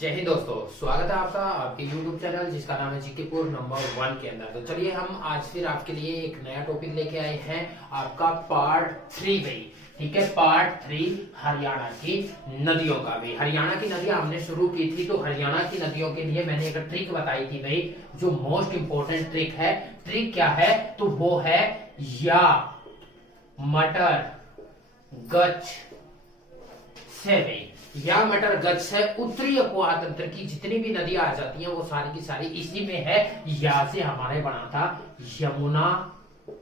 जय हिंद दोस्तों, स्वागत है आपका आपके YouTube चैनल जिसका नाम है जीकेपुर नंबर 1 के अंदर। तो चलिए हम आज फिर आपके लिए एक नया टॉपिक लेके आए हैं, आपका पार्ट 3 भाई। ठीक है, पार्ट 3 हरियाणा की नदियों का भी। हरियाणा की नदियां हमने शुरू की थी, तो हरियाणा की नदियों के लिए मैंने एक ट्रिक बताई थी भाई, जो मोस्ट इंपोर्टेंट ट्रिक है। ट्रिक क्या है? तो वो है या मटर गच से भाई। या मटर गच से उत्तरी अपवाह तंत्र की जितनी भी नदियां आ जाती हैं वो सारी की सारी इसी में है। या से हमारे बना था यमुना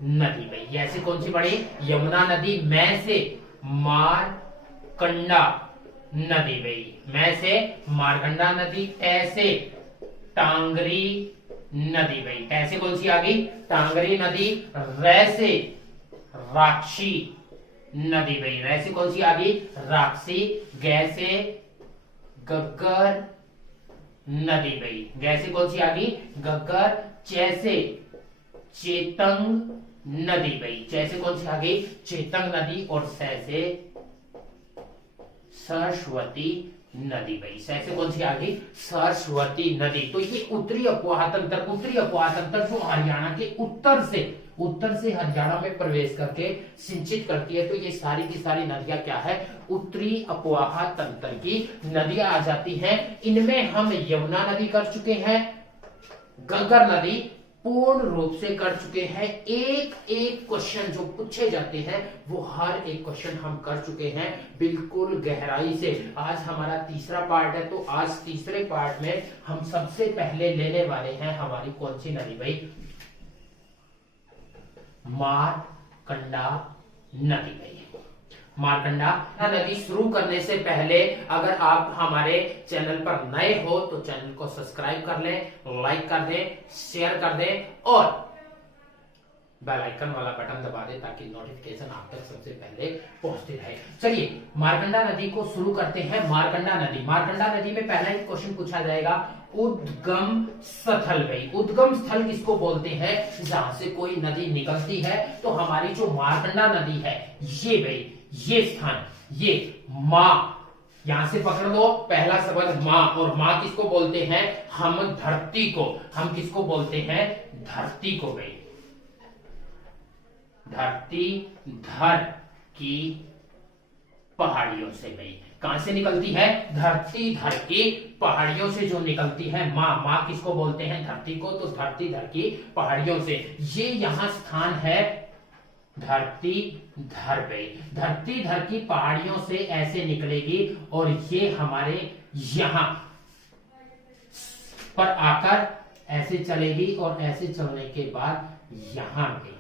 नदी भाई। या से कौन सी बनी? यमुना नदी। मैं से मारकंडा नदी भाई। मैं से मारकंडा नदी। ऐसे टांगरी नदी भाई। ऐसे कौन सी आ गई? टांगरी नदी। रैसे राक्षी नदी भाई। रैसे कौन सी आ गई? राक्षी। गैसे गग्गर नदी भाई। गैसे कौन सी आ गई? गग्गर। चैसे चेतंग नदी भाई। चैसे कौन सी आ गई? चेतंग नदी। और सैसे सरस्वती नदी भाई। सैसे कौन सी आ गई? सरस्वती नदी। तो ये उत्तरी अपवाह तंत्र जो हरियाणा के उत्तर से हरियाणा में प्रवेश करके सिंचित करती है, तो ये सारी की सारी नदियां क्या है? उत्तरी अपवाह तंत्र की नदियां आ जाती हैं। इनमें हम यमुना नदी कर चुके हैं, गग्गर नदी पूर्ण रूप से कर चुके हैं। एक एक क्वेश्चन जो पूछे जाते हैं वो हर एक क्वेश्चन हम कर चुके हैं बिल्कुल गहराई से। आज हमारा तीसरा पार्ट है, तो आज तीसरे पार्ट में हम सबसे पहले लेने वाले हैं हमारी कौन सी नदी भाई? मारकंडा नदी भाई। मारकंडा नदी शुरू करने से पहले अगर आप हमारे चैनल पर नए हो तो चैनल को सब्सक्राइब कर लें, लाइक कर दें, शेयर कर दें और बेल आइकन वाला बटन दबा दें ताकि नोटिफिकेशन आप तक सबसे पहले पहुंचती रहे। चलिए मारकंडा नदी को शुरू करते हैं। मारकंडा नदी में पहला एक क्वेश्चन पूछा जाएगा, उद्गम स्थल भाई। उद्गम स्थल किसको बोलते हैं? जहां से कोई नदी निकलती है। तो हमारी जो मारकंडा नदी है ये भाई, ये स्थान, ये मां, यहां से पकड़ लो पहला शब्द मां। और मां किसको बोलते हैं? हम धरती को। हम किसको बोलते हैं? धरती को भाई। धरती धर की पहाड़ियों से भाई। कहां से निकलती है? धरती धर की पहाड़ियों से जो निकलती है मां किसको बोलते हैं? धरती को। तो धरती धर की पहाड़ियों से ये यहां स्थान है धरती धर पे। धरती धर की पहाड़ियों से ऐसे निकलेगी और ये हमारे यहां पर आकर ऐसे चलेगी और ऐसे चलने के बाद यहां पे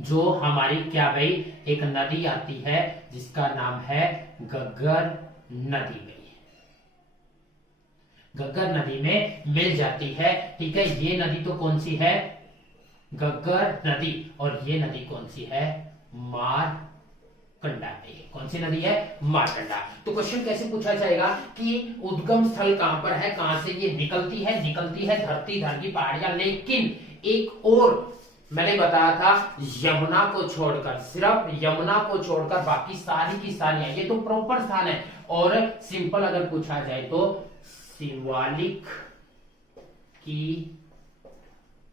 जो हमारी क्या भाई एक नदी आती है जिसका नाम है गग्गर नदी भाई। गग्गर नदी में मिल जाती है। ठीक है, ये नदी तो कौन सी है? गग्गर नदी। और ये नदी कौन सी है? मारकंडा। कौन सी नदी है? मारकंडा। तो क्वेश्चन कैसे पूछा जाएगा कि उद्गम स्थल कहां पर है, कहां से ये निकलती है? निकलती है धरती धर की पहाड़ियां। लेकिन एक और मैंने बताया था, यमुना को छोड़कर, सिर्फ यमुना को छोड़कर बाकी सारी की सारी, ये तो प्रॉपर स्थान है। और सिंपल अगर पूछा जाए तो शिवालिक की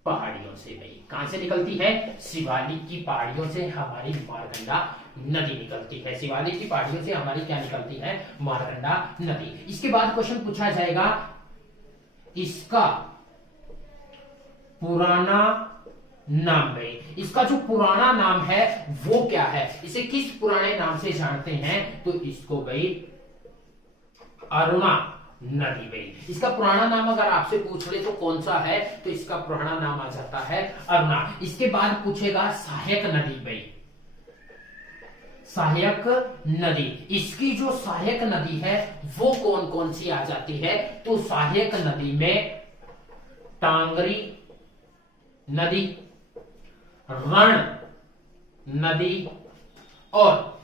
पहाड़ियों से भाई। कहां से निकलती है? शिवालिक की पहाड़ियों से हमारी मारकंडा नदी निकलती है। शिवालिक की पहाड़ियों से हमारी क्या निकलती है? मारकंडा नदी। इसके बाद क्वेश्चन पूछा जाएगा, इसका पुराना नाम भाई। इसका जो पुराना नाम है वो क्या है? इसे किस पुराने नाम से जानते हैं? तो इसको भाई अरुणा नदी भाई। इसका पुराना नाम अगर आपसे पूछ ले तो कौन सा है? तो इसका पुराना नाम आ जाता है अरुणा। इसके बाद पूछेगा सहायक नदी भाई। सहायक नदी, इसकी जो सहायक नदी है वो कौन कौन सी आ जाती है? तो सहायक नदी में टांगरी नदी, रण नदी और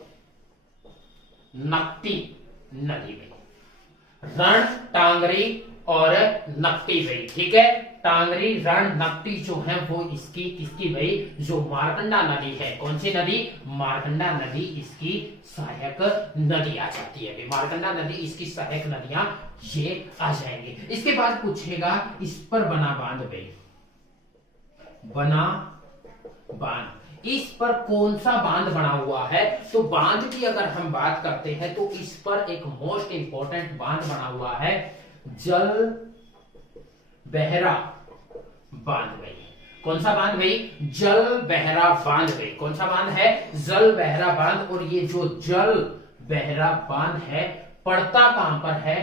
नकटी नदी में। रण, टांगरी और नकटी भाई। ठीक है, टांगरी, रण, नकटी जो है वो इसकी किसकी भाई? जो मारकंडा नदी है। कौन सी नदी? मारकंडा नदी इसकी सहायक नदी आ जाती है। मारकंडा नदी इसकी सहायक नदियां ये आ जाएंगी। इसके बाद पूछेगा इस पर बना बांध भाई, बना बांध, इस पर कौन सा बांध बना हुआ है? तो बांध की अगर हम बात करते हैं तो इस पर एक मोस्ट इंपॉर्टेंट बांध बना हुआ है, जल बहरा बांध भाई। कौन सा बांध भाई? जल बहरा बांध भाई। कौन सा बांध है? जल बहरा बांध। और ये जो जल बहरा बांध है पड़ता कहां पर है?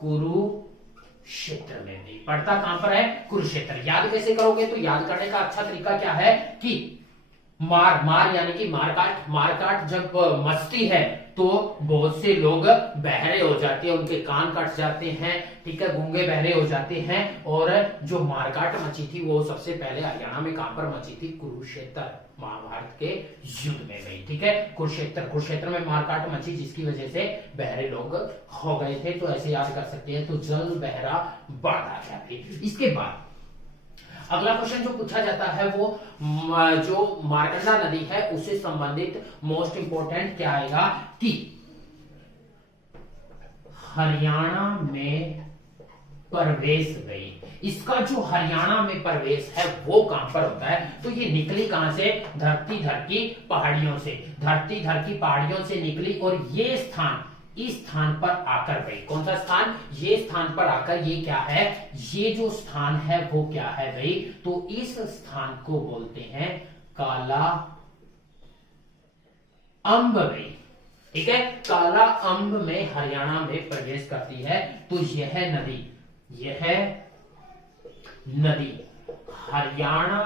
कुरुक्षेत्र में भी। पड़ता कहां पर है? कुरुक्षेत्र। याद कैसे करोगे? तो याद करने का अच्छा तरीका क्या है कि मार यानी कि मारकाट जब मचती है तो बहुत से लोग बहरे हो जाते हैं, उनके कान कट जाते हैं, ठीक है, गूंगे बहरे हो जाते हैं। और जो मारकाट मची थी वो सबसे पहले हरियाणा में कहां पर मची थी? कुरुक्षेत्र, महाभारत के युद्ध में गई, ठीक है। कुरुक्षेत्र में मारकाट मची जिसकी वजह से बहरे लोग हो गए थे। तो ऐसे याद कर सकते हैं। तो जल बहरा बांध आ गया। इसके बाद अगला क्वेश्चन जो पूछा जाता है वो जो मारकंडा नदी है उससे संबंधित मोस्ट इंपोर्टेंट क्या आएगा कि हरियाणा में प्रवेश गई। इसका जो हरियाणा में प्रवेश है वो कहां पर होता है? तो ये निकली कहां से? धरती धर की पहाड़ियों से। धरती धर की पहाड़ियों से निकली और ये स्थान, इस स्थान पर आकर गई। कौन सा स्थान? ये स्थान पर आकर, ये क्या है? ये जो स्थान है वो क्या है भाई? तो इस स्थान को बोलते हैं काला अंब भाई, ठीक है। काला अंब में हरियाणा में प्रवेश करती है। तो यह नदी हरियाणा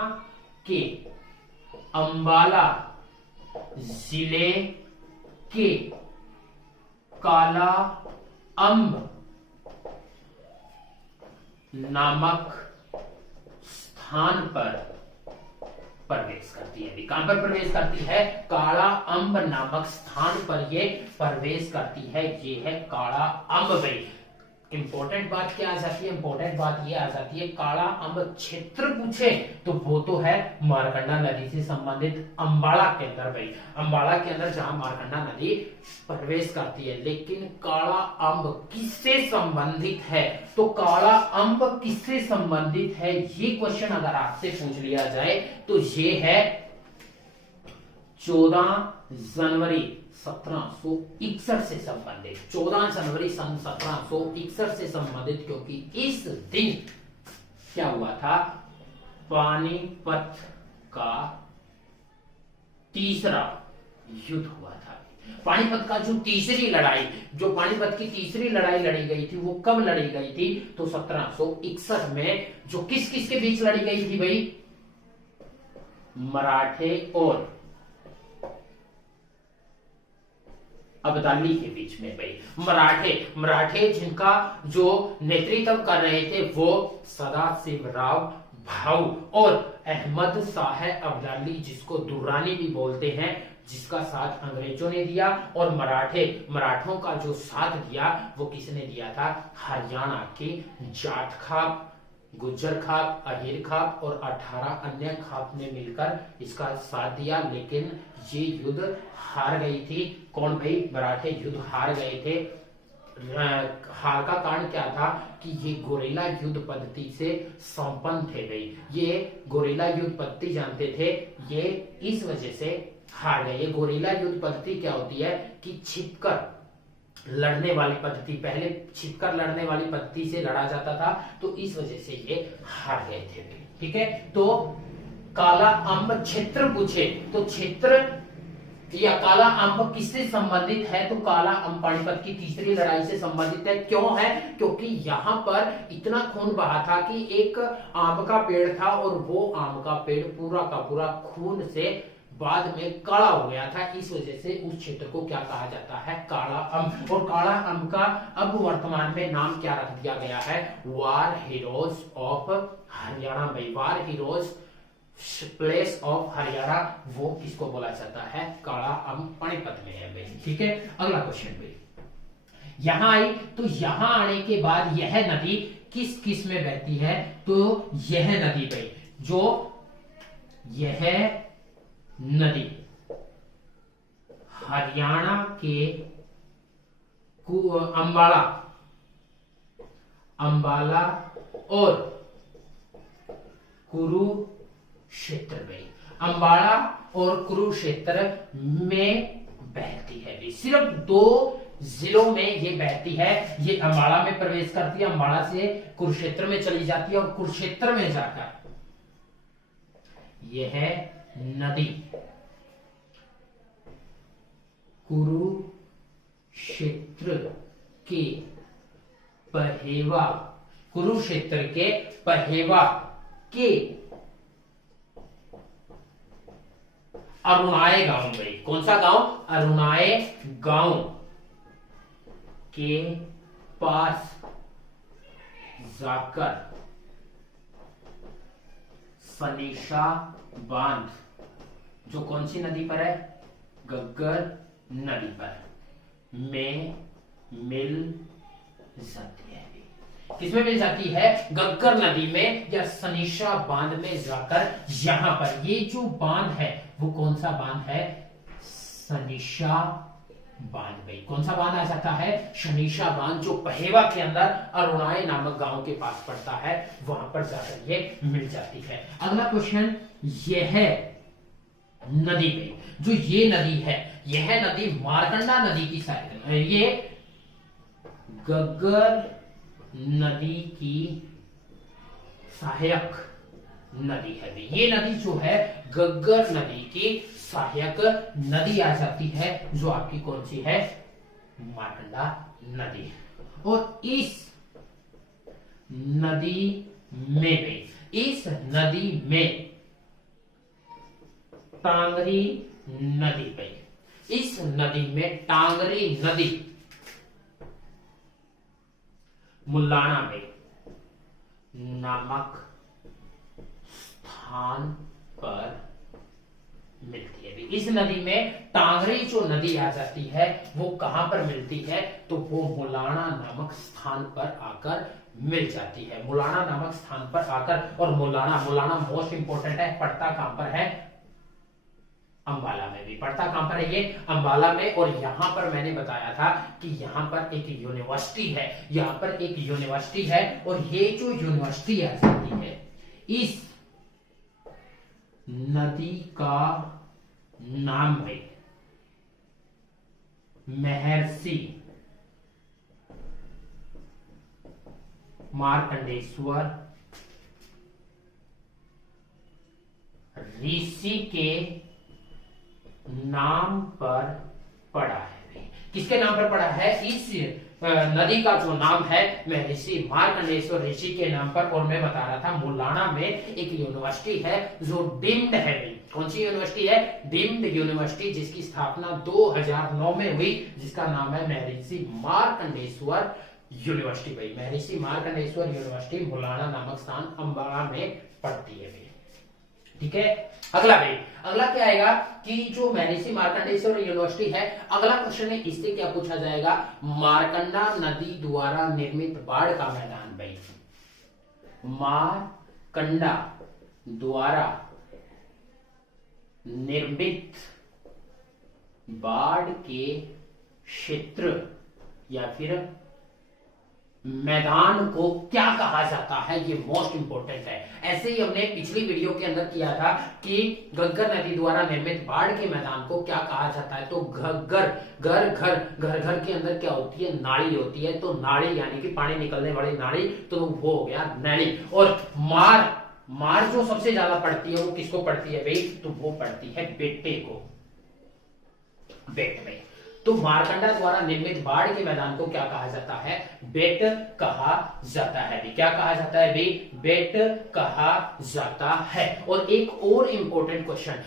के अंबाला जिले के काला अंब नामक स्थान पर प्रवेश करती है। कहां पर प्रवेश करती है? काला अंब नामक स्थान पर ये प्रवेश करती है। ये है काला अंब भाई। इंपॉर्टेंट बात क्या आ जाती है? इंपॉर्टेंट बात ये आ जाती है काला अंब क्षेत्र पूछे तो वो तो है मारकंडा नदी से संबंधित अंबाला के अंदर भाई। अंबाला के अंदर जहां मारकंडा नदी प्रवेश करती है। लेकिन काला अंब किससे संबंधित है? तो काला अंब किससे संबंधित है ये क्वेश्चन अगर आपसे पूछ लिया जाए तो ये है 14 जनवरी 1761 से संबंधित। 14 जनवरी सन 1761 से संबंधित, क्योंकि इस दिन क्या हुआ था? पानीपत का तीसरा युद्ध हुआ था। पानीपत का जो तीसरी लड़ाई, जो पानीपत की तीसरी लड़ाई लड़ी गई थी वो कब लड़ी गई थी? तो 1761 में। जो किस किस के बीच लड़ी गई थी भाई? मराठे और अब्दाली के बीच में भाई। मराठे जिनका जो नेतृत्व कर रहे थे वो सदाशिवराव भाऊ और अहमद शाह अब्दाली, जिसको दुर्रानी भी बोलते हैं, जिसका साथ अंग्रेजों ने दिया। और मराठों का जो साथ दिया वो किसने दिया था? हरियाणा के जाट खाप, गुज्जर खाप, अहिर खाप और 18 अन्य खाप ने मिलकर इसका साथ दिया। लेकिन ये युद्ध हार गई थी। कौन भाई? मराठे युद्ध हार गए थे। हार का कारण क्या था कि ये गोरेला युद्ध पद्धति से संपन्न थे भाई। ये गोरेला युद्ध पद्धति जानते थे, ये इस वजह से हार गए। ये गोरेला युद्ध पद्धति क्या होती है कि छिपकर लड़ने वाली पद्धति, पहले छिपकर लड़ने वाली पद्धति से लड़ा जाता था। तो इस वजह से ये हार गए थे, ठीक है। तो काला अंब क्षेत्र पूछे तो क्षेत्र या काला अंब किससे संबंधित है? तो काला अंब पानीपत की तीसरी लड़ाई से संबंधित है। क्यों है? क्योंकि यहां पर इतना खून बहा था कि एक आम का पेड़ था और वो आम का पेड़ पूरा का पूरा खून से बाद में काला हो गया था। इस वजह से उस क्षेत्र को क्या कहा जाता है? काला अंब। और काला अंब का अब वर्तमान में नाम क्या रख दिया गया है? वार हीरोज ऑफ हरियाणा भाई। War heroes place of Haryana, वो किसको बोला जाता है? काला अंब पानीपत में है भाई, ठीक है। अगला क्वेश्चन भाई, यहां आई तो यहां आने के बाद यह नदी किस किस में बहती है? तो यह नदी भाई, जो यह नदी हरियाणा के अंबाला अंबाला और कुरुक्षेत्र में, अंबाला और कुरुक्षेत्र में बहती है। सिर्फ 2 जिलों में ये बहती है। ये अंबाला में प्रवेश करती है, अंबाला से कुरुक्षेत्र में चली जाती है और कुरुक्षेत्र में जाकर यह नदी कुरुक्षेत्र के पहेवा, कुरुक्षेत्र के पहेवा के अरुणाए गांव में, कौन सा गांव? अरुणाए गांव के पास जाकर सनीशा बांध, जो कौन सी नदी पर है? गग्गर नदी पर में मिल जाती है। किसमें मिल जाती है? गग्गर नदी में या सनीशा बांध में जाकर। यहां पर ये जो बांध है वो कौन सा बांध है? सनीशा बांध। भाई कौन सा बांध आ जाता है? सनीशा बांध, जो पहेवा के अंदर अरुणाए नामक गांव के पास पड़ता है, वहां पर जाकर ये मिल जाती है। अगला क्वेश्चन, यह नदी पे, जो ये नदी है, यह नदी मारकंडा नदी की साइड, ये गग्गर नदी की सहायक नदी है। ये नदी जो है गग्गर नदी की सहायक नदी आ जाती है, जो आपकी कौन सी है? मारकंडा नदी। और इस नदी में, इस नदी में टांगरी नदी पे, इस नदी में टांगरी नदी मुलाना में नामक स्थान पर मिलती है। इस नदी में टांगरी जो नदी आ जाती है वो कहां पर मिलती है? तो वो मुलाना नामक स्थान पर आकर मिल जाती है। मुलाना नामक स्थान पर आकर, और मुलाना मोस्ट इंपोर्टेंट है, पड़ता कहां पर है? अंबाला में भी। पड़ता कहां पर है ये? अंबाला में। और यहां पर मैंने बताया था कि यहां पर एक यूनिवर्सिटी है, यहां पर एक यूनिवर्सिटी है, और ये जो यूनिवर्सिटी आ जाती है, इस नदी का नाम है महर्षि मार्कंडेश्वर ऋषि के नाम पर पड़ा है। किसके नाम पर पड़ा है? इस नदी का जो नाम है महर्षि मार्कंडेश्वर ऋषि के नाम पर। और मैं बता रहा था मुलाना में एक यूनिवर्सिटी है जो डीम्ड है। कौन सी यूनिवर्सिटी है? डीम्ड यूनिवर्सिटी, जिसकी स्थापना 2009 में हुई, जिसका नाम है महर्षि मार्कंडेश्वर यूनिवर्सिटी। भाई महर्षि मार्कंडेश्वर यूनिवर्सिटी मुलाना नामक स्थान अंबाला में पड़ती है। ठीक है। अगला भाई, अगला क्या आएगा कि जो महर्षि मार्कंडेश्वर यूनिवर्सिटी है, अगला क्वेश्चन है इससे क्या पूछा जाएगा? मारकंडा नदी द्वारा निर्मित बाढ़ का मैदान। भाई मारकंडा द्वारा निर्मित बाढ़ के क्षेत्र या फिर मैदान को क्या कहा जाता है? ये मोस्ट इंपोर्टेंट है। ऐसे ही हमने पिछली वीडियो के अंदर किया था कि गग्गर नदी द्वारा निर्मित बाढ़ के मैदान को क्या कहा जाता है? तो घर घर के अंदर क्या होती है? नाली होती है। तो नाली यानी कि पानी निकलने वाली नाली, तो वो हो गया नैली। और मार जो सबसे ज्यादा पड़ती है वो किसको पड़ती है भाई? तो वो पड़ती है बेटे को, बेट में। तो मारकंडा द्वारा निर्मित बाढ़ के मैदान को क्या कहा जाता है? बेट कहा जाता है। क्या कहा जाता है भाई? बेट कहा जाता है। और एक और इंपॉर्टेंट क्वेश्चन,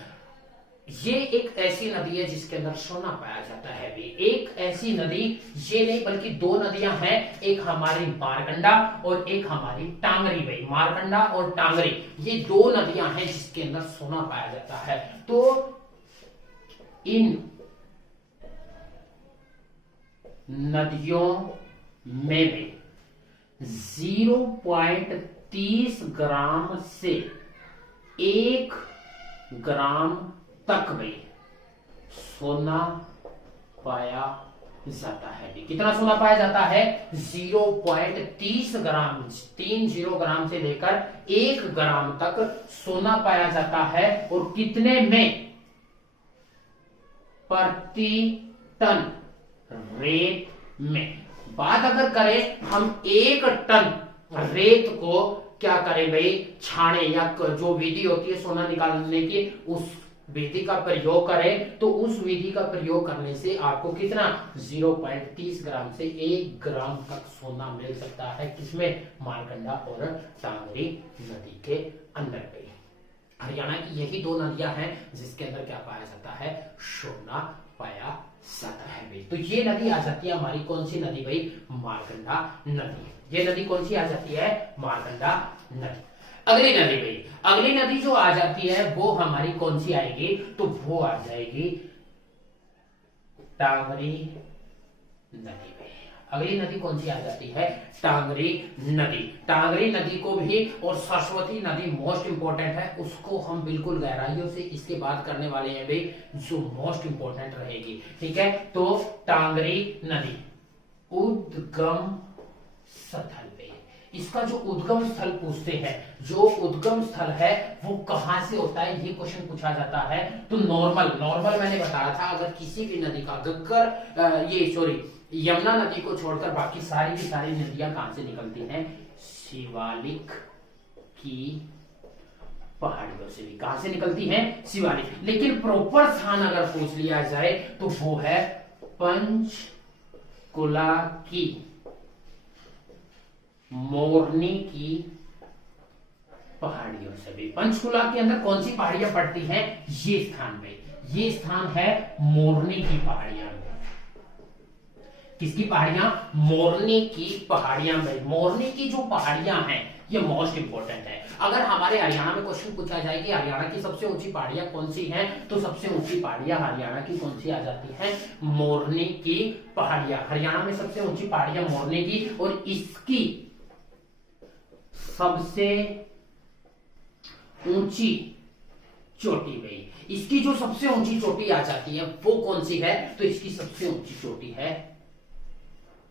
ये एक ऐसी नदी है जिसके अंदर सोना पाया जाता है। भी एक ऐसी नदी, ये नहीं बल्कि 2 नदियां हैं, एक हमारी मारकंडा और एक हमारी टांगरी। भाई मारकंडा और टांगरी, ये 2 नदियां हैं जिसके अंदर सोना पाया जाता है। तो इन नदियों में भी 0.30 ग्राम से 1 ग्राम तक में सोना पाया जाता है। कितना सोना पाया जाता है? 0.30 ग्राम, 30 ग्राम से लेकर 1 ग्राम तक सोना पाया जाता है। और कितने में? प्रति टन रेत में। बात अगर करें हम 1 टन रेत को क्या करें भाई, छाने या जो विधि होती है सोना निकालने की, उस विधि का प्रयोग करें, तो उस विधि का प्रयोग करने से आपको कितना? 0.30 ग्राम से 1 ग्राम तक सोना मिल सकता है। किसमें? मारकंडा और टांगरी नदी के अंदर पे। हरियाणा की यही 2 नदियां हैं जिसके अंदर क्या पाया जाता है? सोना पाया जाता है भाई। तो ये नदी आ जाती है हमारी, कौन सी नदी भाई? मारकंडा नदी। ये नदी कौन सी आ जाती है? मारकंडा नदी। अगली नदी भाई, अगली नदी जो आ जाती है वो हमारी कौन सी आएगी? तो वो आ जाएगी टांगरी नदी भाई। अगली नदी कौन सी आ जाती है? टांगरी नदी। टांगरी नदी को भी, और सरस्वती नदी मोस्ट इंपोर्टेंट है, उसको हम बिल्कुल गहराइयों से इसके बाद करने वाले हैं भाई, जो मोस्ट इंपोर्टेंट रहेगी। ठीक है, तो टांगरी नदी उद्गम स्थल पे, इसका जो उद्गम स्थल पूछते हैं, जो उद्गम स्थल है वो कहां से होता है, ये क्वेश्चन पूछा जाता है। तो नॉर्मल मैंने बताया था, अगर किसी भी नदी का यमुना नदी को छोड़कर बाकी सारी की सारी नदियां कहां से निकलती हैं? शिवालिक की पहाड़ियों से भी। कहां से निकलती हैं? शिवालिक। लेकिन प्रॉपर स्थान अगर पूछ लिया जाए तो वो है पंचकुला की मोरनी की पहाड़ियों से भी। पंचकुला के अंदर कौन सी पहाड़ियां पड़ती हैं? ये स्थान पे, ये स्थान है मोरनी की पहाड़ियां। किसकी पहाड़ियां? मोरनी की पहाड़ियां भाई। मोरनी की जो पहाड़ियां हैं ये मोस्ट इंपोर्टेंट है। अगर हमारे हरियाणा में क्वेश्चन पूछा जाए कि हरियाणा की सबसे ऊंची पहाड़ियां कौन सी हैं, तो सबसे ऊंची पहाड़ियां हरियाणा की कौन सी आ जाती हैं? मोरनी की पहाड़ियां। हरियाणा में सबसे ऊंची पहाड़ियां मोरनी की, और इसकी सबसे ऊंची चोटी भाई, इसकी जो सबसे ऊंची चोटी आ जाती है वो कौन सी है? तो इसकी सबसे ऊंची चोटी है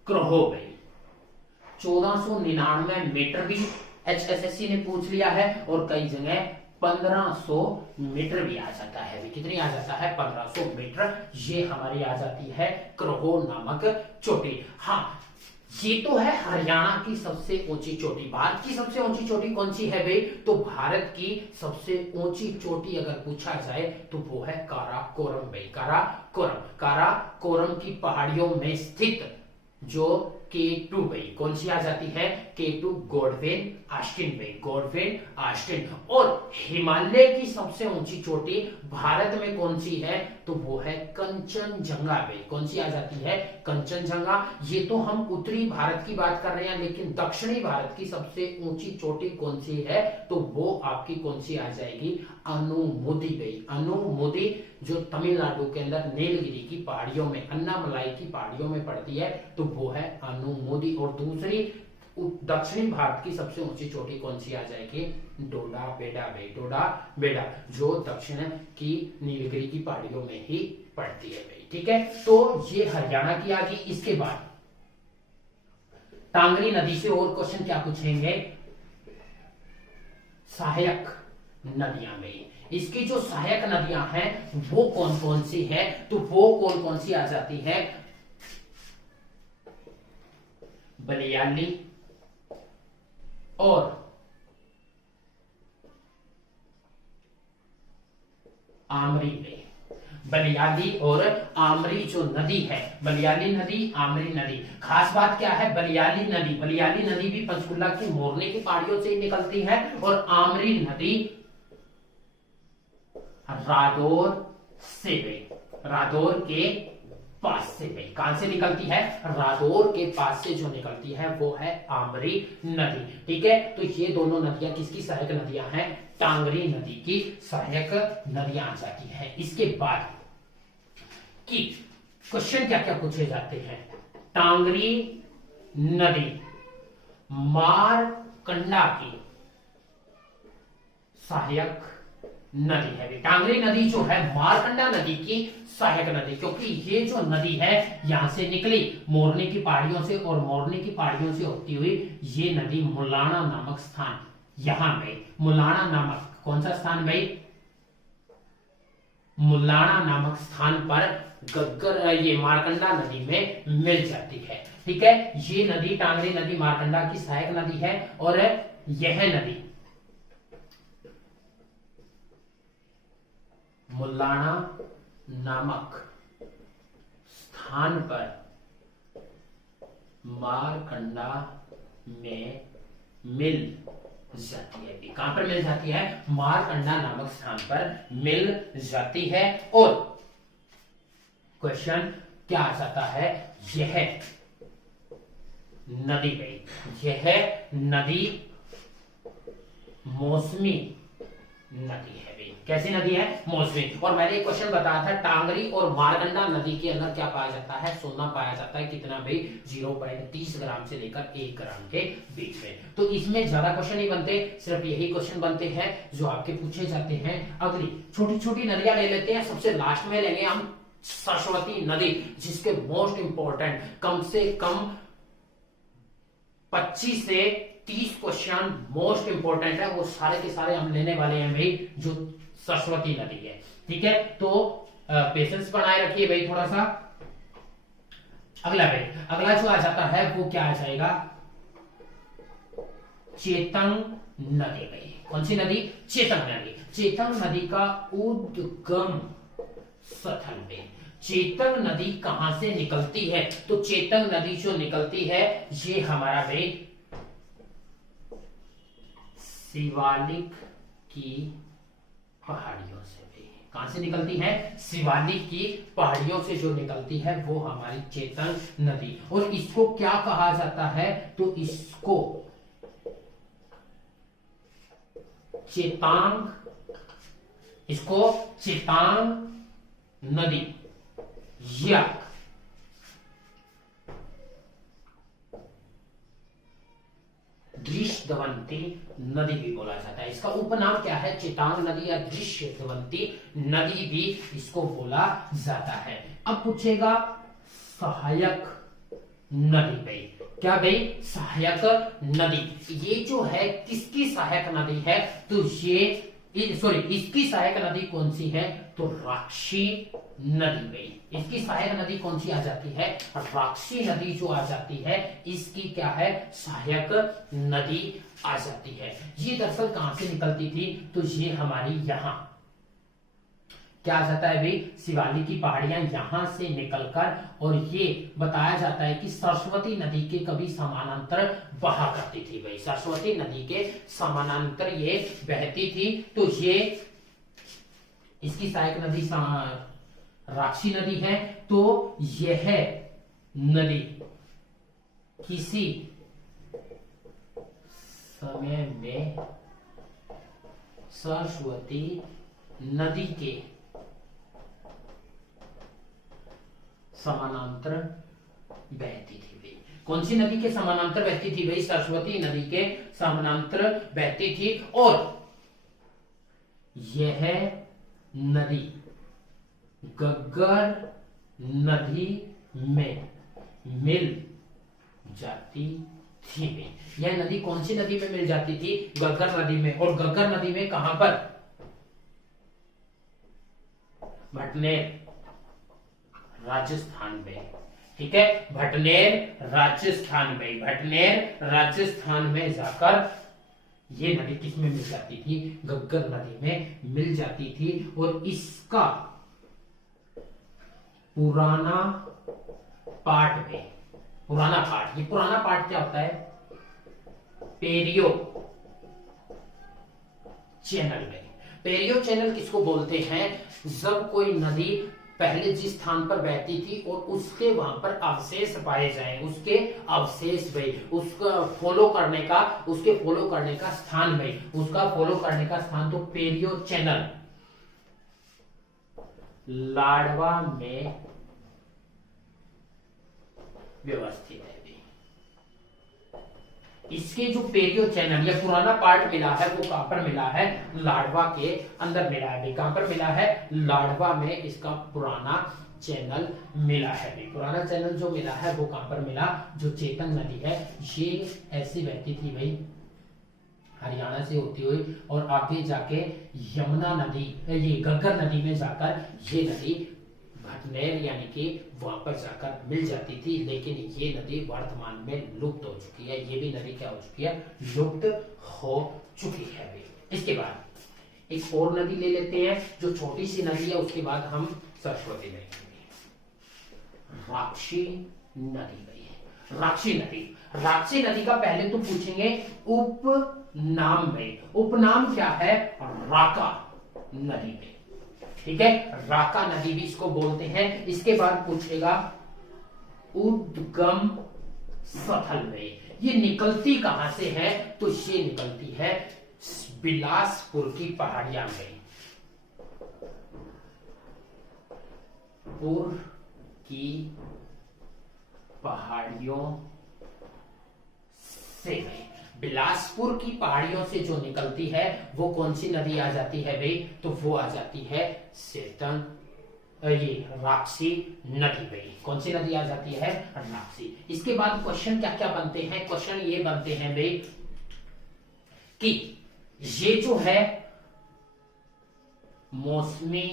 क्रोहो भाई। 1499 मीटर भी HSSC ने पूछ लिया है, और कई जगह 1500 मीटर भी आ जाता है। कितनी आ जाता है? 1500 मीटर। ये हमारी आ जाती है क्रोहो नामक चोटी। हाँ, ये तो है हरियाणा की सबसे ऊंची चोटी। भारत की सबसे ऊंची चोटी कौन सी है भाई? तो भारत की सबसे ऊंची चोटी अगर पूछा जाए तो वो है काराकोरम भाई। काराकोरम की पहाड़ियों में स्थित जो K2 भाई, कौन सी आ जाती है? K2 गॉडविन ऑस्टिन भाई, गॉडविन ऑस्टिन। और हिमालय की सबसे ऊंची चोटी भारत में कौन सी है? तो वो है कंचनजंगा भाई। कौन सी आ जाती है? कंचनजंगा। ये तो हम उत्तरी भारत की बात कर रहे हैं, लेकिन दक्षिणी भारत की सबसे ऊंची चोटी कौन सी है? तो वो आपकी कौन सी आ जाएगी? अनुमुदी भाई। अनुमुदी जो तमिलनाडु के अंदर नीलगिरी की पहाड़ियों में, अन्नामलाई की पहाड़ियों में पड़ती है, तो वो है अनुमुदी। और दूसरी दक्षिणी भारत की सबसे ऊंची चोटी कौन सी आ जाएगी? डोडा बेडा भाई, डोडा बेडा, जो दक्षिण की नीलगिरी की पहाड़ियों में ही पड़ती है भाई। ठीक है, तो ये हरियाणा की आ गई। इसके बाद टांगरी नदी से और क्वेश्चन क्या पूछेंगे? सहायक नदियां में, इसकी जो सहायक नदियां हैं वो कौन कौन सी है? तो वो कौन कौन सी आ जाती है? बलियाली और आमरी में। बलियाली और आमरी जो नदी है, बलियाली नदी, आमरी नदी। खास बात क्या है? बलियाली नदी भी पंचकुला की मोरनी की पहाड़ियों से ही निकलती है, और आमरी नदी रादौर से गई, रादौर के पास से गई। कहां से निकलती है? रादौर के पास से जो निकलती है वो है आमरी नदी। ठीक है, तो ये दोनों नदियां किसकी सहायक नदियां हैं? टांगरी नदी की सहायक नदियां आ जाती है। इसके बाद की क्वेश्चन क्या क्या पूछे जाते हैं? टांगरी नदी मारकंडा की सहायक नदी है। टांगरी नदी जो है मारकंडा नदी की सहायक नदी, क्योंकि ये जो नदी है यहां से निकली मोरनी की पहाड़ियों से, और मोरनी की पहाड़ियों से होती हुई ये नदी मुलाना नामक स्थान यहां गई। मुलाना नामक कौन सा स्थान गई? मुलाना नामक स्थान पर गग्गर ये मारकंडा नदी में मिल जाती है। ठीक है, ये नदी टांगरी नदी मारकंडा की सहायक नदी है, और यह नदी मुलाना नामक स्थान पर मारकंडा में मिल जाती है। कहां पर मिल जाती है? मारकंडा नामक स्थान पर मिल जाती है। और क्वेश्चन क्या आ जाता है? यह नदी गई, यह नदी मौसमी नदी है। कैसी नदी है? मौसमी। और मैंने एक क्वेश्चन बताया था टांगरी और मारकंडा नदी के अंदर क्या पाया जाता है? सोना पाया जाता है। कितना भाई? 0.30 ग्राम से लेकर 1 ग्राम के बीच में। तो इसमें ज्यादा क्वेश्चन नहीं बनते, सिर्फ यही क्वेश्चन बनते हैं जो आपके पूछे जाते हैं। अगली छोटी छोटी नदियां ले लेते हैं, सबसे लास्ट में लेंगे हम सरस्वती नदी, जिसके मोस्ट इंपॉर्टेंट कम से कम 25 से 30 क्वेश्चन मोस्ट इंपॉर्टेंट है, वो सारे के सारे हम लेने वाले हैं भाई, जो सरस्वती नदी है। ठीक है, तो पेशेंस बनाए रखिए भाई थोड़ा सा। अगला भाई, अगला जो आ जाता है वो क्या आ जाएगा? चेतंग नदी भाई। कौन सी नदी? चेतंग नदी। चेतंग नदी का उद्गम स्थल में, चेतंग नदी कहां से निकलती है? तो चेतंग नदी जो निकलती है ये हमारा भाई शिवालिक की पहाड़ियों से भी। कहां से निकलती है? शिवालिक की पहाड़ियों से जो निकलती है वो हमारी चेतंग नदी। और इसको क्या कहा जाता है? तो इसको चेतांग, इसको चेतांग नदी या दृश्यवंती नदी भी बोला जाता है। इसका उपनाम क्या है? चेतांग नदी या दृश्यवंती नदी भी इसको बोला जाता है। अब पूछेगा सहायक नदी भाई। क्या भाई? सहायक नदी। ये जो है किसकी सहायक नदी है? तो ये सॉरी, इसकी सहायक नदी कौन सी है? तो राक्षी नदी भाई। इसकी सहायक नदी कौन सी आ जाती है? राक्षी नदी जो आ जाती है इसकी क्या है? सहायक नदी आ जाती है। ये दरअसल कहां से निकलती थी? तो ये हमारी यहां क्या आ जाता है भाई? शिवालिक की पहाड़ियां यहां से निकलकर, और ये बताया जाता है कि सरस्वती नदी के कभी समानांतर बहा करती थी भाई। सरस्वती नदी के समानांतर ये बहती थी। तो ये इसकी सहायक नदी राक्षी नदी है। तो यह नदी किसी समय में सरस्वती नदी के समानांतर बहती थी भाई। कौन सी नदी के समानांतर बहती थी भाई? सरस्वती नदी के समानांतर बहती थी। और यह नदी गग्गर नदी में मिल जाती थी भाई। यह नदी कौन सी नदी में मिल जाती थी? गग्गर नदी में। और गग्गर नदी में कहां पर? भटनेर राजस्थान में। ठीक है, भटनेर राजस्थान में। भटनेर राजस्थान में जाकर ये नदी किस में मिल जाती थी? गग्गर नदी में मिल जाती थी। और इसका पुराना पाठ में, पुराना पाठ, ये पुराना पाठ क्या होता है? पेरियो चैनल में। पेरियो चैनल किसको बोलते हैं? जब कोई नदी पहले जिस स्थान पर बहती थी और उसके वहां पर अवशेष पाए जाए, उसके अवशेष भाई, उसका फॉलो करने का, उसके फॉलो करने का स्थान भाई, उसका फॉलो करने का स्थान। तो पेरियो चैनल लाडवा में व्यवस्थित है। इसके जो पेरियो चैनल या पुराना पार्ट मिला है वो कहां पर मिला है, लाडवा के अंदर मिला है। कहां पर मिला है, लाडवा में इसका पुराना चैनल मिला है। पुराना चैनल जो मिला है वो कहां पर मिला, जो चेतन नदी है ये ऐसी बहती थी भाई हरियाणा से होती हुई और आगे जाके यमुना नदी, ये घग्गर नदी में जाकर ये नदी भटनेर यानी कि वहां पर जाकर मिल जाती थी। लेकिन ये नदी वर्तमान में लुप्त हो चुकी है। ये भी नदी क्या हो चुकी है, लुप्त हो चुकी है भाई। इसके बाद एक और नदी ले लेते हैं जो छोटी सी नदी है, उसके बाद हम सरस्वती लेंगे। राक्षी नदी भाई, राक्षी नदी। राक्षी नदी का पहले तो पूछेंगे उपनाम में, उपनाम क्या है, राका नदी में, ठीक है, राका नदी भी इसको बोलते हैं। इसके बाद पूछेगा उद्गम स्थल में, ये निकलती कहां से है, तो ये निकलती है बिलासपुर की पहाड़ियां में, पुर की पहाड़ियों से, बिलासपुर की पहाड़ियों से जो निकलती है वो कौन सी नदी आ जाती है भाई, तो वो आ जाती है सेतन, ये राक्षी नदी भाई। कौन सी नदी आ जाती है, राक्षी। इसके बाद क्वेश्चन क्या क्या बनते हैं, क्वेश्चन ये बनते हैं भाई कि ये जो है मौसमी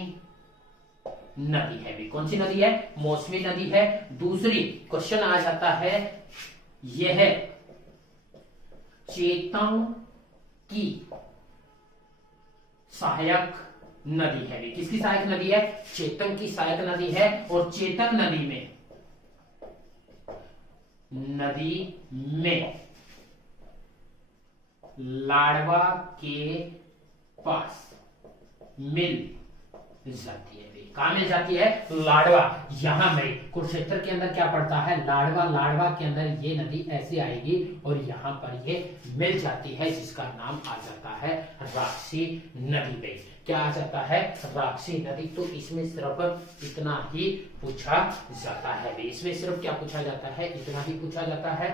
नदी है भाई। कौन सी नदी है, मौसमी नदी है। दूसरी क्वेश्चन आ जाता है यह चेतंग की सहायक नदी है। किसकी सहायक नदी है, चेतंग की सहायक नदी है। और चेतंग नदी में लाडवा के पास मिल जाती है। कहां मिल जाती है, लाडवा, यहां में कुरुक्षेत्र के अंदर क्या पड़ता है, लाडवा, लाडवा के अंदर ये नदी ऐसे आएगी और यहां पर ये मिल जाती है, जिसका नाम आ जाता है राक्षी नदी पे। क्या आ जाता है, राक्षी नदी। तो इसमें सिर्फ इतना ही पूछा जाता है, इसमें सिर्फ क्या पूछा जाता है, इतना ही पूछा जाता है।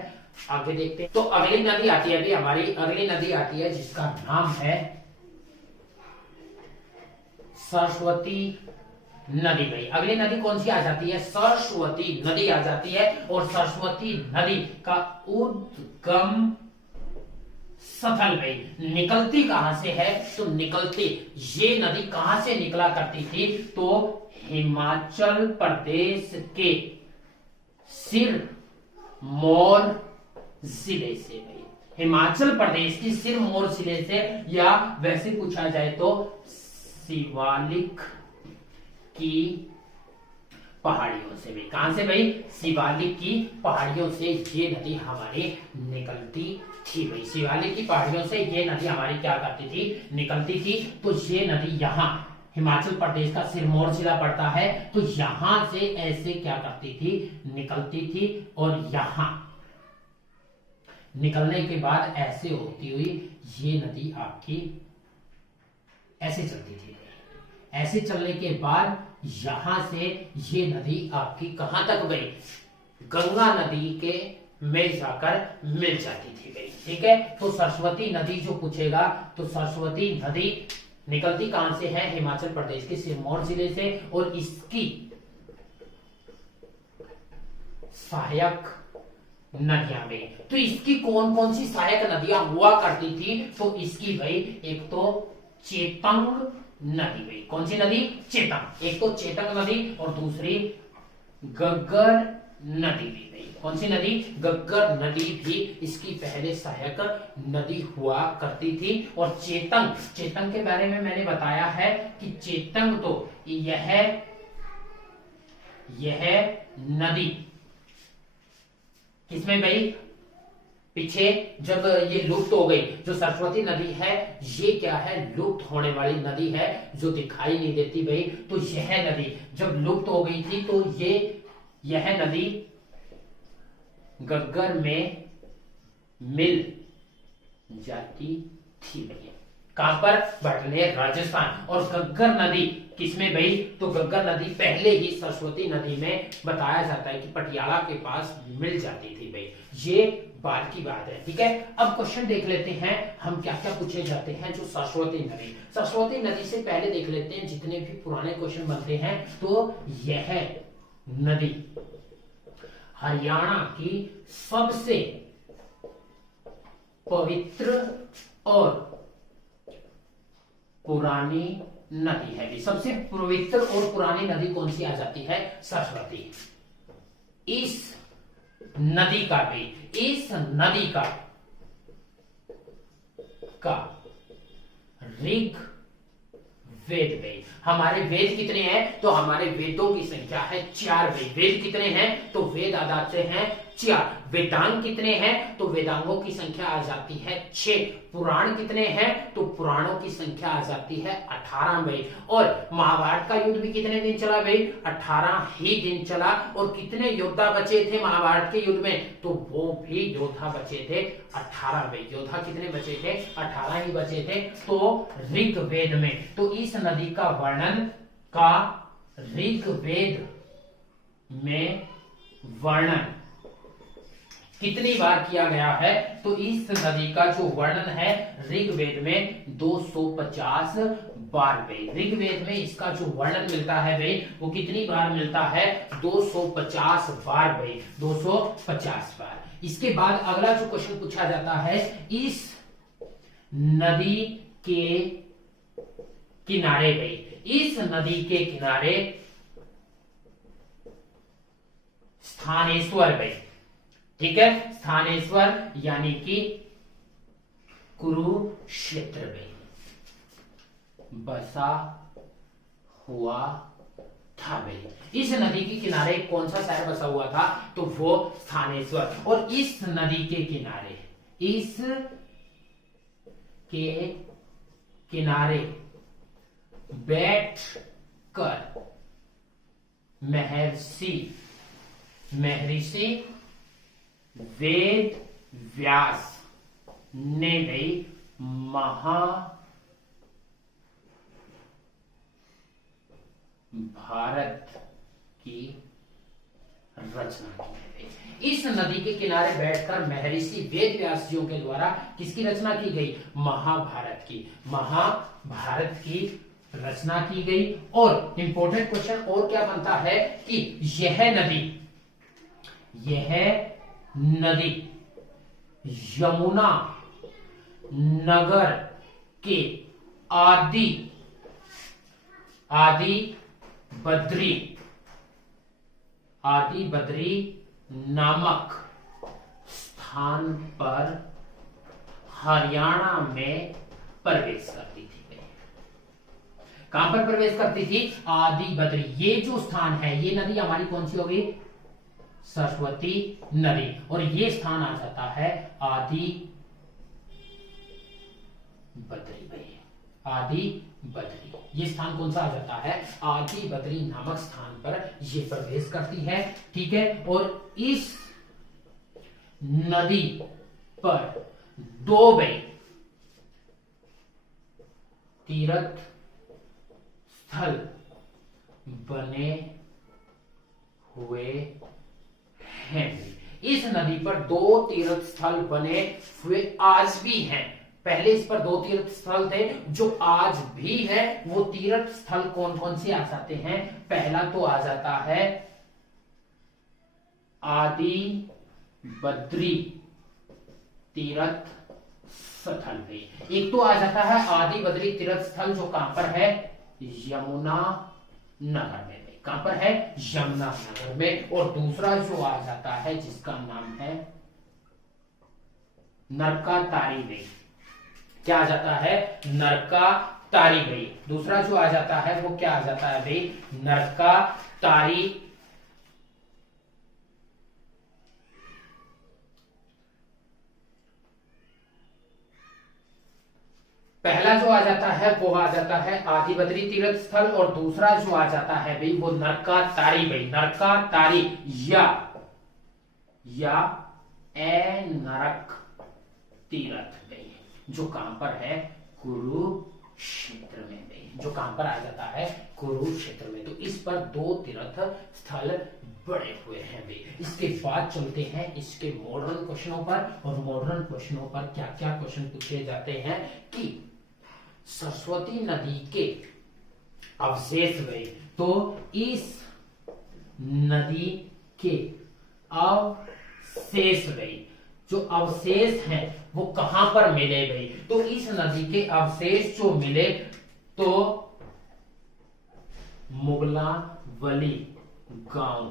आगे देखते हैं। तो अगली नदी आती है अभी हमारी, अगली नदी आती है जिसका नाम है सरस्वती नदी भाई। अगली नदी कौन सी आ जाती है, सरस्वती नदी आ जाती है। और सरस्वती नदी का उद्गम स्थल भाई, निकलती कहां से है, तो निकलती, ये नदी कहां से निकला करती थी, तो हिमाचल प्रदेश के सिरमौर जिले से भाई, हिमाचल प्रदेश की सिरमौर जिले से, या वैसे पूछा जाए तो शिवालिक की पहाड़ियों से भी। कहां से भाई, शिवालिक की पहाड़ियों से ये नदी हमारी निकलती थी भाई। शिवालिक की पहाड़ियों से ये नदी हमारी क्या करती थी, निकलती थी। तो ये नदी यहाँ हिमाचल प्रदेश का सिरमौर जिला पड़ता है, तो यहां से ऐसे क्या करती थी, निकलती थी। और यहां निकलने के बाद ऐसे होती हुई ये नदी आपकी ऐसे चलती थी। ऐसे चलने के बाद यहां से ये नदी आपकी कहां तक गई, गंगा नदी के में जाकर मिल जाती थी भाई, ठीक है। तो सरस्वती नदी जो पूछेगा, तो सरस्वती नदी निकलती कहां से है, हिमाचल प्रदेश के सिरमौर जिले से। और इसकी सहायक नदियां में, तो इसकी कौन कौन सी सहायक नदियां हुआ करती थी, तो इसकी भाई एक तो चेतंग नदी भाई। कौन सी नदी, चेतंग, एक तो चेतंग नदी और दूसरी घग्गर नदी भी भाई। कौन सी नदी, घग्गर नदी भी इसकी पहले सहायक नदी हुआ करती थी। और चेतंग, चेतंग के बारे में मैंने बताया है कि चेतंग तो यह नदी किसमें भाई, पीछे जब ये लुप्त हो गई, जो सरस्वती नदी है ये क्या है, लुप्त होने वाली नदी है, जो दिखाई नहीं देती भाई। तो यह नदी जब लुप्त हो गई थी, तो यह नदी घग्गर में मिल जाती थी भाई। कहां पर? भटनेर राजस्थान। और गग्गर नदी किसमें भाई? तो गग्गर नदी पहले ही सरस्वती नदी में बताया जाता है कि पटियाला के पास मिल जाती थी भाई। ये बात की बात है, ठीक है। अब क्वेश्चन देख लेते हैं हम क्या क्या पूछे जाते हैं। जो सरस्वती नदी से पहले देख लेते हैं जितने भी पुराने क्वेश्चन बनते हैं। तो यह नदी हरियाणा की सबसे पवित्र और पुरानी नदी है। सबसे पवित्र और पुरानी नदी कौन सी आ जाती है? सरस्वती। इस नदी का भी, इस नदी का ऋग वेद में, हमारे वेद कितने हैं? तो हमारे वेदों की संख्या है 4 वेद। वेद कितने हैं? तो वेद आ जाते हैं 4। वेदांग कितने हैं? तो वेदांगों की संख्या आ जाती है 6। पुराण कितने हैं? तो पुराणों की संख्या आ जाती है 18 वेद। और महाभारत का युद्ध भी कितने दिन चला भाई? 18 ही दिन चला। और कितने योद्धा बचे थे महाभारत के युद्ध में? तो वो भी योद्धा बचे थे 18 वेद। योद्धा कितने बचे थे? 18 ही बचे थे। तो ऋग्वेद में, तो इस नदी का वर्णन का ऋग्वेद में वर्णन कितनी बार किया गया है? तो इस नदी का जो वर्णन है ऋग्वेद में 250 बार भाई। ऋग्वेद में इसका जो वर्णन मिलता है भाई वो कितनी बार मिलता है? 250 बार भाई, 250 बार। इसके बाद अगला जो क्वेश्चन पूछा जाता है, इस नदी के किनारे भाई, इस नदी के किनारे स्थानेश्वर भाई, ठीक है। स्थानेश्वर यानी कि कुरुक्षेत्र में बसा हुआ था भाई। इस नदी के किनारे कौन सा शहर बसा हुआ था? तो वो स्थानेश्वर। और इस नदी के किनारे, इस के किनारे बैठ कर महर्षि वेद व्यास ने भी महाभारत की रचना की है। इस नदी के किनारे बैठकर महर्षि वेद व्यास जियों के द्वारा किसकी रचना की गई? महाभारत की। महाभारत की रचना की गई। और इंपॉर्टेंट क्वेश्चन और क्या बनता है कि यह नदी यमुना नगर के आदि बद्री नामक स्थान पर हरियाणा में प्रवेश करती थी। कहां पर प्रवेश करती थी? आदि बद्री। ये जो स्थान है, ये नदी हमारी कौन सी होगी? सरस्वती नदी। और ये स्थान आ जाता है आदि बद्री भाई, आदि बद्री। ये स्थान कौन सा आ जाता है? आदि बद्री नामक स्थान पर ये प्रवेश करती है, ठीक है। और इस नदी पर 2 तीर्थ स्थल बने हुए हैं। इस नदी पर 2 तीर्थ स्थल बने हुए आज भी हैं। पहले इस पर 2 तीर्थ स्थल थे, जो आज भी है। वो तीर्थ स्थल कौन कौन से आ जाते हैं? पहला तो आ जाता है आदि बद्री तीर्थ स्थल पे। एक तो आ जाता है आदि बद्री तीर्थ स्थल, जो कहां पर है? यमुना नगर में। कहां पर है? यमुना नगर में। और दूसरा जो आ जाता है जिसका नाम है नरका तारी में। क्या आ जाता है? नरका तारी भाई। दूसरा जो आ जाता है वो क्या आ जाता है भाई? नरका तारी। पहला जो आ जाता है वो आ जाता है आदि बद्री तीर्थ स्थल। और दूसरा जो आ जाता है भाई वो नरका तारी भाई। नरका तारी या ए नरक तीर्थ भाई, जो कहां पर है? कुरुक्षेत्र में भाई, जो कहां पर आ जाता है, कुरुक्षेत्र में। तो इस पर 2 तीर्थ स्थल बड़े हुए हैं भाई। इसके बाद चलते हैं इसके मॉडर्न क्वेश्चनों पर, और मॉडर्न क्वेश्चनों पर क्या क्या क्वेश्चन पूछे जाते हैं कि सरस्वती नदी के अवशेष भाई, तो इस नदी के अवशेष भाई, जो अवशेष हैं वो कहां पर मिले भाई, तो इस नदी के अवशेष जो मिले तो मुगलावली गांव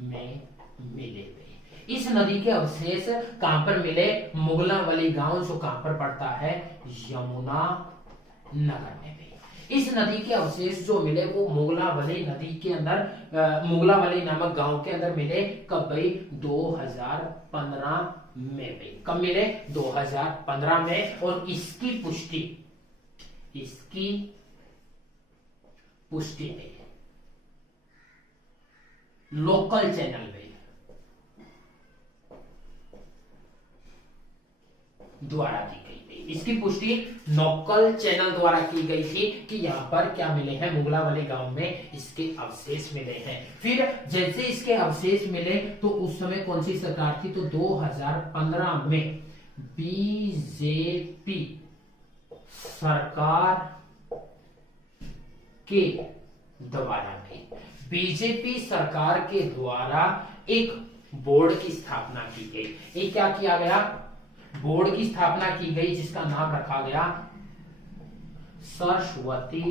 में मिले भाई। इस नदी के अवशेष कहां पर मिले, मुगलावली गांव, जो कहां पर पड़ता है, यमुना नगर में भाई। इस नदी के अवशेष जो मिले वो मुगलावली नदी के अंदर, मुगलावली नामक गांव के अंदर मिले। कब भाई, 2015 में भाई। कब मिले, 2015 में। और इसकी पुष्टि है लोकल चैनल में द्वारा की गई थी। इसकी पुष्टि लोकल चैनल द्वारा की गई थी कि यहाँ पर क्या मिले हैं, मुगलावली गांव में इसके अवशेष मिले हैं। फिर जैसे इसके अवशेष मिले तो उस समय कौन सी सरकार थी, तो 2015 में बीजेपी सरकार के द्वारा भी, बीजेपी सरकार के द्वारा एक बोर्ड की स्थापना की गई। ये क्या किया गया, बोर्ड की स्थापना की गई जिसका नाम रखा गया सरस्वती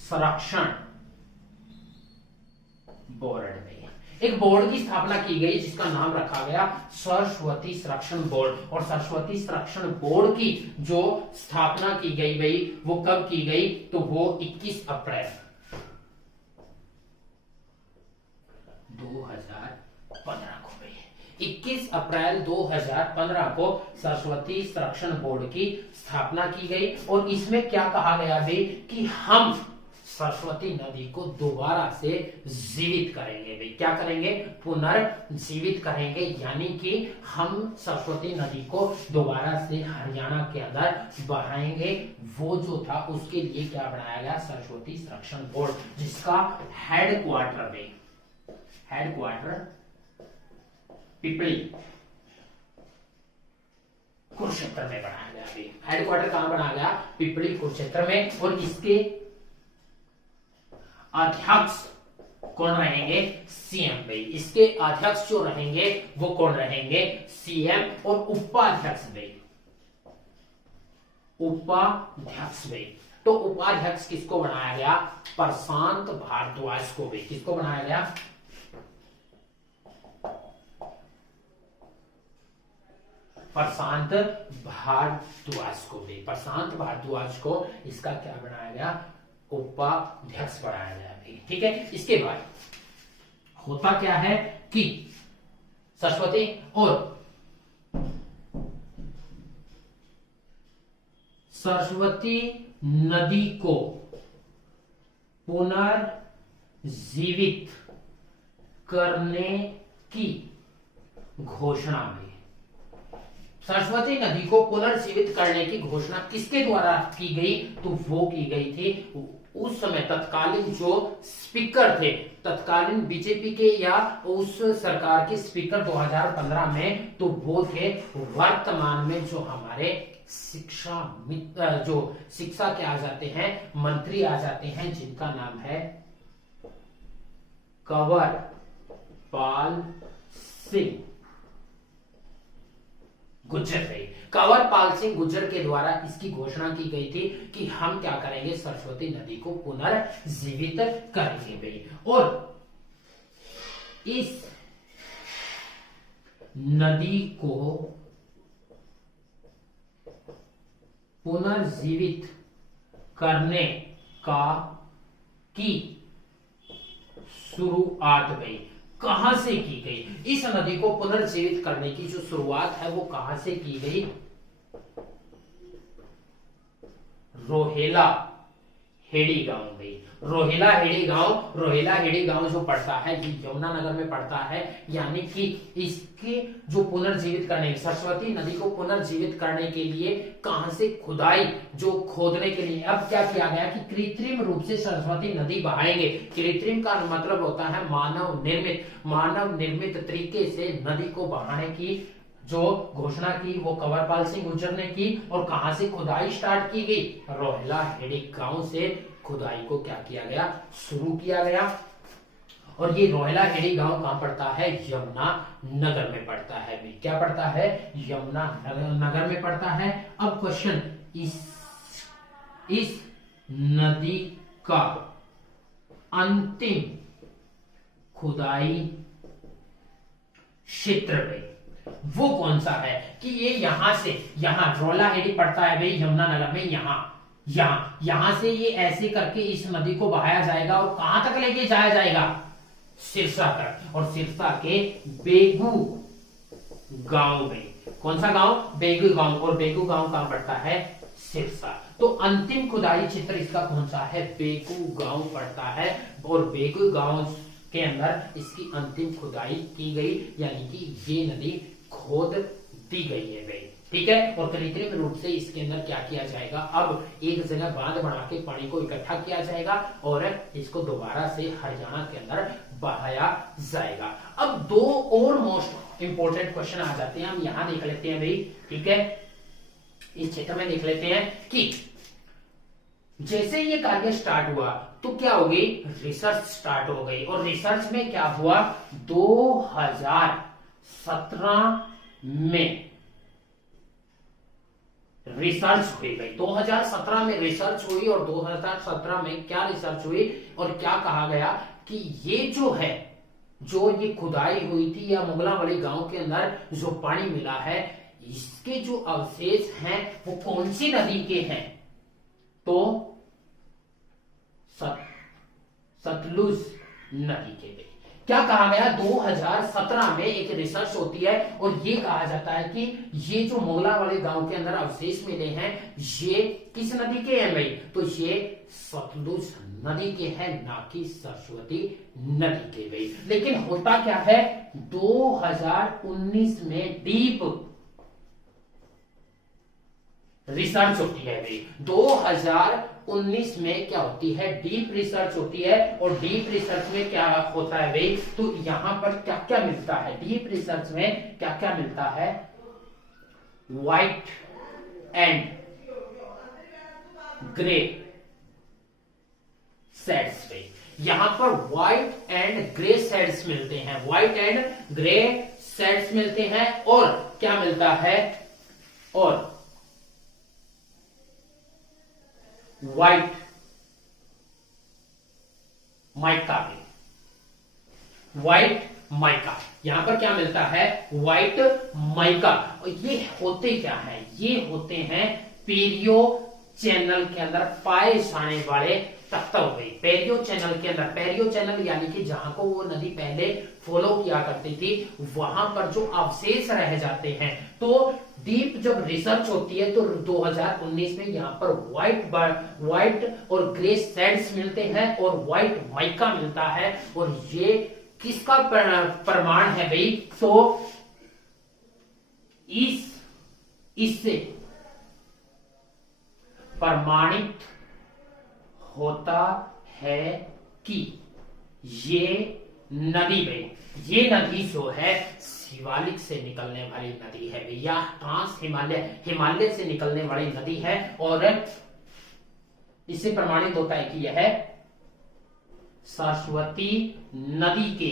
संरक्षण बोर्ड में। एक बोर्ड की स्थापना की गई जिसका नाम रखा गया सरस्वती संरक्षण बोर्ड। और सरस्वती संरक्षण बोर्ड की जो स्थापना की गई भाई, वो कब की गई, तो वो 21 अप्रैल 2015 को हुई। 21 अप्रैल 2015 को सरस्वती संरक्षण बोर्ड की स्थापना की गई। और इसमें क्या कहा गया भाई कि हम सरस्वती नदी को दोबारा से जीवित करेंगे भाई। क्या करेंगे, पुनर्जीवित करेंगे, यानी कि हम सरस्वती नदी को दोबारा से हरियाणा के अंदर बहाएंगे। वो जो था उसके लिए क्या बनाया गया, सरस्वती संरक्षण बोर्ड, जिसका हेडक्वार्टर में, हेडक्वार्टर पिपली कुरुक्षेत्र में बनाया गया भाई। हेडक्वार्टर कहां बनाया गया, पिपली कुरुक्षेत्र में। और इसके अध्यक्ष कौन रहेंगे, सीएम भाई। इसके अध्यक्ष जो रहेंगे वो कौन रहेंगे, सीएम। और उपाध्यक्ष भाई, उपाध्यक्ष भाई, तो उपाध्यक्ष किसको बनाया गया, प्रशांत भारद्वाज को भाई। किसको बनाया गया, प्रशांत भारद्वाज को भी। प्रशांत भारद्वाज को इसका क्या बनाया गया, उपाध्यक्ष बनाया गया भाई। ठीक है। इसके बाद होता क्या है कि सरस्वती और सरस्वती नदी को पुनर्जीवित करने की घोषणा में, सरस्वती नदी को पुनर्जीवित करने की घोषणा किसके द्वारा की गई, तो वो की गई थी उस समय तत्कालीन जो स्पीकर थे, तत्कालीन बीजेपी के या उस सरकार के स्पीकर 2015 में, तो वो थे वर्तमान में जो हमारे शिक्षा जो शिक्षा के आ जाते हैं, मंत्री आ जाते हैं, जिनका नाम है कंवरपाल सिंह गुर्जर थे। कंवरपाल सिंह गुर्जर के द्वारा इसकी घोषणा की गई थी कि हम क्या करेंगे, सरस्वती नदी को पुनर्जीवित करेंगे भाई। और इस नदी को पुनर्जीवित करने की शुरुआत भाई कहां से की गई, इस नदी को पुनर्जीवित करने की जो शुरुआत है वो कहां से की गई, रोहेला हेड़ी गांव भाई, रोहिला हेड़ी गांव जो पड़ता है ये यमुनानगर में पड़ता है। यानी कि इसके जो पुनर्जीवित करने, सरस्वती नदी को पुनर्जीवित करने के लिए कहां से खुदाई, जो खोदने के लिए अब क्या किया गया कि कृत्रिम रूप से सरस्वती नदी बहाएंगे। कृत्रिम का मतलब होता है मानव निर्मित तरीके से नदी को बहाने की जो घोषणा की वो कंवरपाल सिंह गुर्जर ने की। और कहां से खुदाई स्टार्ट की गई, रोहिला हेड़ी गांव से खुदाई को क्या किया गया, शुरू किया गया। और ये रोहिला हेड़ी गांव कहां पड़ता है, यमुना नगर में पड़ता है भी। क्या पड़ता है, यमुना नगर में पड़ता है। अब क्वेश्चन, इस नदी का अंतिम खुदाई क्षेत्र में वो कौन सा है, कि ये यहां से, यहां रोहिला हेड़ी पड़ता है भाई यमुनानगर में, यहां से ये ऐसे करके इस नदी को बहाया जाएगा और कहां तक लेके जाया जाएगा, सिरसा तक। और सिरसा के बेगू गांव में, कौन सा गांव, बेगू गांव। और बेगू गांव कहां पड़ता है, सिरसा। तो अंतिम खुदाई क्षेत्र इसका कौन सा है, बेगू गांव पड़ता है। और बेगू गांव के अंदर इसकी अंतिम खुदाई की गई, यानी कि ये नदी खोद दी गई है भाई, ठीक है। और कृत्रिम रूप से इसके अंदर क्या किया जाएगा, अब एक जगह बांध बना के पानी को इकट्ठा किया जाएगा और इसको दोबारा से हरियाणा के अंदर बहाया जाएगा। अब दो और मोस्ट इंपोर्टेंट क्वेश्चन आ जाते हैं, हम यहां देख लेते हैं भाई, ठीक है। इस क्षेत्र में देख लेते हैं कि जैसे ये कार्य स्टार्ट हुआ तो क्या हो गई, रिसर्च स्टार्ट हो गई। और रिसर्च में क्या हुआ, 2017 में रिसर्च हुई भाई, 2017 में रिसर्च हुई। और 2017 में क्या रिसर्च हुई और क्या कहा गया कि ये जो है, जो ये खुदाई हुई थी या मुगलावाली गांव के अंदर जो पानी मिला है, इसके जो अवशेष हैं वो कौन सी नदी के हैं, तो सतलुज नदी के भाई। क्या कहा गया, 2017 में एक रिसर्च होती है और ये कहा जाता है कि ये जो मोगला वाले गांव के अंदर अवशेष मिले हैं ये किस नदी के हैं भाई, तो ये सतलुज नदी के हैं, ना कि सरस्वती नदी के भाई। लेकिन होता क्या है, 2019 में डीप रिसर्च होती है भाई। 2019 में क्या होती है, डीप रिसर्च होती है। और डीप रिसर्च में क्या होता है भाई, तो यहां पर क्या क्या मिलता है, डीप रिसर्च में क्या क्या मिलता है, व्हाइट एंड ग्रे सेड्स पे, यहां पर व्हाइट एंड ग्रे सेड्स मिलते हैं, व्हाइट एंड ग्रे सेड्स मिलते हैं। और क्या मिलता है, और व्हाइट माइका में, व्हाइट माइका, यहां पर क्या मिलता है, व्हाइट माइका। और ये होते क्या है, ये होते हैं पेरियो चैनल के अंदर पाए जाने वाले तत्व भाई। पेरियो चैनल के अंदर, पेरियो चैनल यानी कि जहां को वो नदी पहले फॉलो किया करती थी, वहां पर जो अवशेष रह जाते हैं। तो डीप जब रिसर्च होती है तो 2019 में यहाँ पर व्हाइट और ग्रे सेड्स मिलते हैं और व्हाइट माइका मिलता है। और ये किसका प्रमाण है भाई, तो इससे प्रमाणित होता है कि ये नदी भाई, ये नदी जो है शिवालिक से निकलने वाली नदी है भैया, ट्रांस हिमालय से निकलने वाली नदी है। और इससे प्रमाणित होता है कि यह सरस्वती नदी के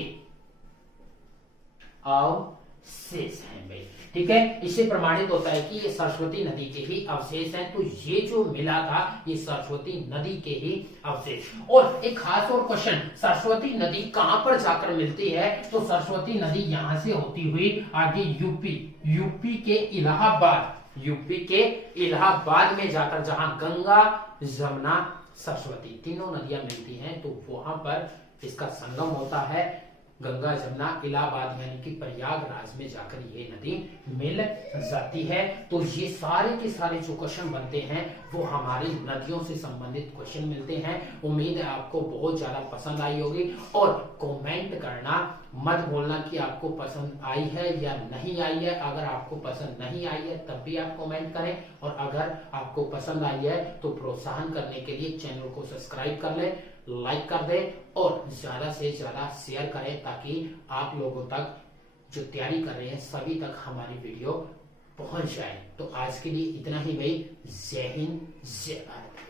अवशेष हैं भाई, ठीक है। इससे प्रमाणित होता है कि ये सरस्वती नदी के ही अवशेष हैं। तो ये जो मिला था ये सरस्वती नदी के ही अवशेष। और एक खास और क्वेश्चन, सरस्वती नदी कहां पर जाकर मिलती है, तो सरस्वती नदी यहां से होती हुई आगे यूपी के इलाहाबाद में जाकर, जहां गंगा जमुना सरस्वती तीनों नदियां मिलती हैं, तो वहां पर इसका संगम होता है। गंगा जमुना इलाहाबाद यानी कि प्रयागराज में जाकर ये नदी मिल जाती है। तो ये सारे के सारे जो क्वेश्चन बनते हैं वो हमारी नदियों से संबंधित क्वेश्चन मिलते हैं। उम्मीद है आपको बहुत ज्यादा पसंद आई होगी और कमेंट करना मत भूलना कि आपको पसंद आई है या नहीं आई है। अगर आपको पसंद नहीं आई है तब भी आप कमेंट करें, और अगर आपको पसंद आई है तो प्रोत्साहन करने के लिए चैनल को सब्सक्राइब कर ले, लाइक कर दे और ज्यादा से ज्यादा शेयर करें, ताकि आप लोगों तक जो तैयारी कर रहे हैं सभी तक हमारी वीडियो पहुंच जाए। तो आज के लिए इतना ही भाई। जय हिंद, जय भारत।